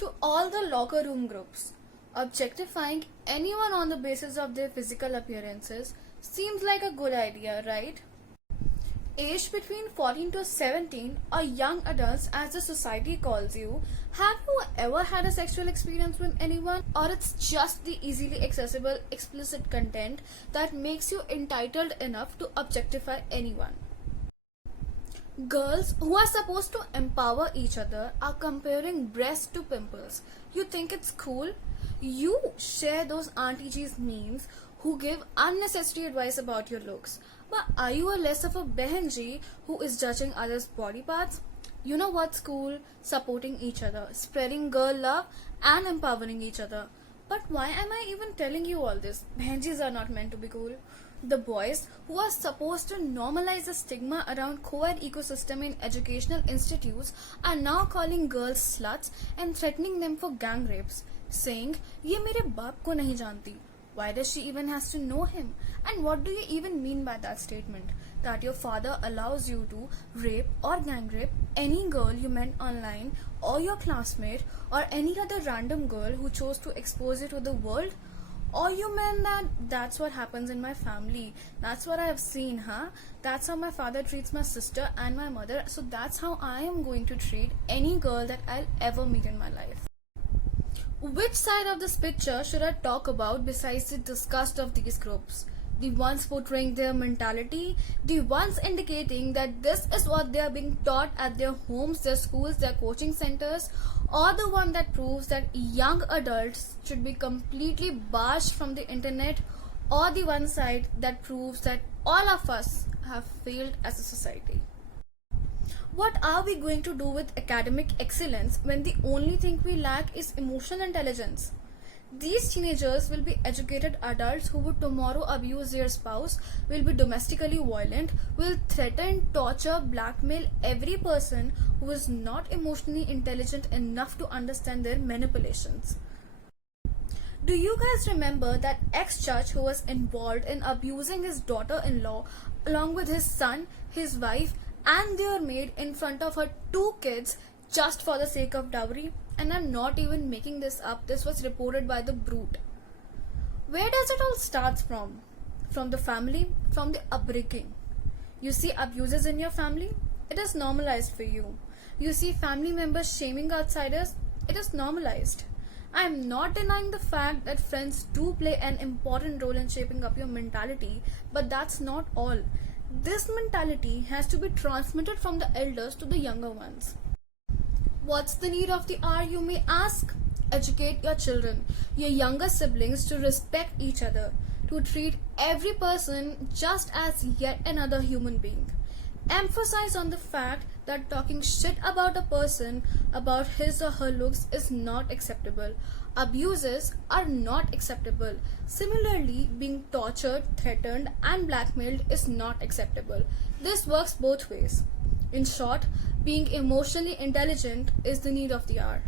To all the locker room groups, objectifying anyone on the basis of their physical appearances seems like a good idea, right? Aged between 14 to 17 or young adults as the society calls you, have you ever had a sexual experience with anyone? Or it's just the easily accessible explicit content that makes you entitled enough to objectify anyone? Girls who are supposed to empower each other are comparing breasts to pimples. You think it's cool? You share those Auntie G's memes who give unnecessary advice about your looks. But are you a less of a Behan Ji who is judging others' body parts? You know what's cool? Supporting each other, spreading girl love and empowering each other. But why am I even telling you all this? Behan Jis are not meant to be cool. The boys who are supposed to normalize the stigma around co-ed ecosystem in educational institutes are now calling girls sluts and threatening them for gang rapes, saying, "Ye mere baap ko nahi janti." Why does she even has to know him? And what do you even mean by that statement? That your father allows you to rape or gang rape any girl you met online or your classmate or any other random girl who chose to expose you to the world? Or you meant that that's what happens in my family. That's what I have seen, huh? That's how my father treats my sister and my mother. So that's how I am going to treat any girl that I'll ever meet in my life. Which side of this picture should I talk about besides the disgust of these groups? The ones portraying their mentality, the ones indicating that this is what they are being taught at their homes, their schools, their coaching centers, or the one that proves that young adults should be completely barred from the internet, or the one side that proves that all of us have failed as a society. What are we going to do with academic excellence when the only thing we lack is emotional intelligence? These teenagers will be educated adults who would tomorrow abuse their spouse, will be domestically violent, will threaten, torture, blackmail every person who is not emotionally intelligent enough to understand their manipulations. Do you guys remember that ex-judge who was involved in abusing his daughter-in-law along with his son, his wife, and their maid in front of her 2 kids just for the sake of dowry? And I'm not even making this up. This was reported by The Brute. Where does it all start from? From the family, from the upbringing. You see abuses in your family? It is normalized for you. You see family members shaming outsiders? It is normalized. I am not denying the fact that friends do play an important role in shaping up your mentality, but that's not all. This mentality has to be transmitted from the elders to the younger ones. What's the need of the hour, you may ask? Educate your children, your younger siblings, to respect each other, to treat every person just as yet another human being. Emphasize on the fact that talking shit about a person, about his or her looks, is not acceptable. Abuses are not acceptable. Similarly, being tortured, threatened, and blackmailed is not acceptable. This works both ways. In short, being emotionally intelligent is the need of the hour.